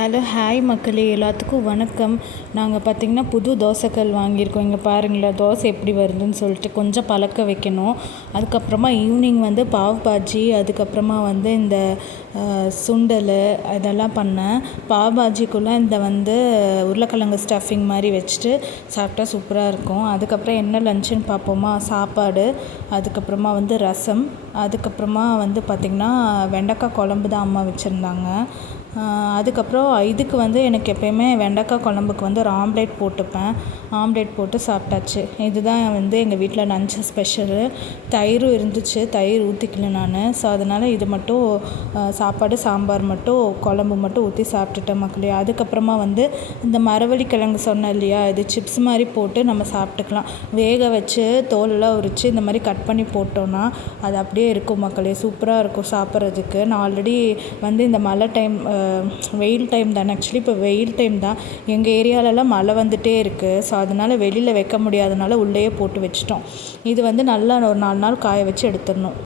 Hello hi மக்களே, எல்லாத்துக்கும் வணக்கம். நாங்கள் பார்த்திங்கன்னா புது தோசைக்கல் வாங்கியிருக்கோம். இங்கே பாருங்களேன், தோசை எப்படி வருதுன்னு சொல்லிட்டு கொஞ்சம் பழக்க வைக்கணும். அதுக்கப்புறமா ஈவினிங் பாவ் பாஜி, அதுக்கப்புறமா இந்த சுண்டல் இதெல்லாம் பண்ணேன். பாவ் பாஜிக்குள்ளே உருளைக்கிழங்கு ஸ்டஃபிங் மாதிரி வச்சுட்டு சாப்பிட்டா சூப்பராக இருக்கும். அதுக்கப்புறம் என்ன லஞ்சுன்னு பார்ப்போமா. சாப்பாடு, அதுக்கப்புறமா ரசம், அதுக்கப்புறமா பார்த்திங்கன்னா வெண்டைக்காய் குழம்பு தான் அம்மா வச்சுருந்தாங்க. அதுக்கப்புறம் இதுக்கு எனக்கு எப்போயுமே வெண்டைக்காய் குழம்புக்கு ஒரு ஆம்லேட் போட்டுப்பேன். ஆம்லேட் போட்டு சாப்பிட்டாச்சு. இதுதான் எங்கள் வீட்டில் லஞ்சு ஸ்பெஷலு. தயிரும் இருந்துச்சு, தயிர் ஊற்றிக்கல நான். ஸோ அதனால் இது மட்டும் சாப்பாடு, சாம்பார் மட்டும், குழம்பு மட்டும் ஊற்றி சாப்பிட்டுட்டேன் மக்களே. அதுக்கப்புறமா இந்த மரவள்ளி கிழங்கு சொன்னேன் இல்லையா, இது சிப்ஸ் மாதிரி போட்டு நம்ம சாப்பிட்டுக்கலாம். வேக வச்சு தோலெல்லாம் உரித்து இந்த மாதிரி கட் பண்ணி போட்டோன்னா அது அப்படியே இருக்கும் மக்களே. சூப்பராக இருக்கும் சாப்பிட்றதுக்கு. நான் ஆல்ரெடி இந்த மழை டைம், வெயில் டைம் தானே, ஆக்சுவலி இப்போ வெயில் டைம் தான். எங்கள் ஏரியாலலாம் மழை வந்துகிட்டே இருக்குது. ஸோ அதனால் வெளியில் வைக்க முடியாதனால உள்ளேயே போட்டு வச்சிட்டோம். இது நல்லா ஒரு 4 நாள் காய வச்சு எடுத்துடணும்.